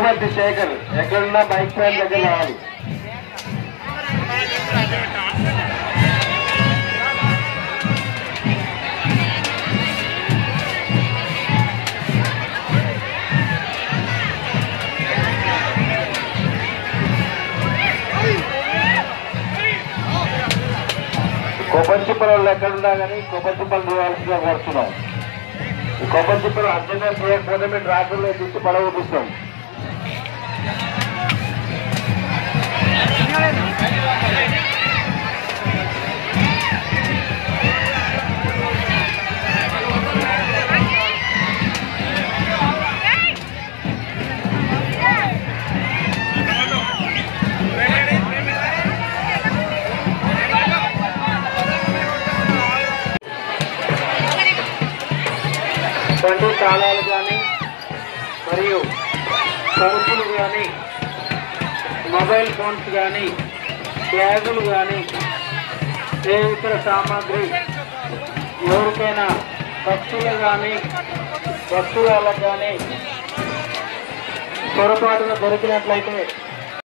పుట్టపర్తి శేఖర్ ఎక్కడున్నా bike pan దగ్గర రావాలి. కొబ్బరి చిప్పల వాళ్ళు ఎక్కడున్నా కానీ కొబ్బరి చిప్పలు తీయాల్సిందిగా కోరుతున్నాం. ఈ కొబ్బరి చిప్పలు అర్జెంట్గా చేయకపోతే మేము ట్రాక్టర్లో తీసి పడగొపిస్తాం. బండి తాళాలు కానీ మరియు సరుకులు కానీ మొబైల్ ఫోన్స్ కానీ బ్యాగులు కానీ ఏ ఇతర సామాగ్రి ఎవరికైనా పక్షులు కానీ వస్తువులకు కానీ పొరపాటున దొరికినట్లయితే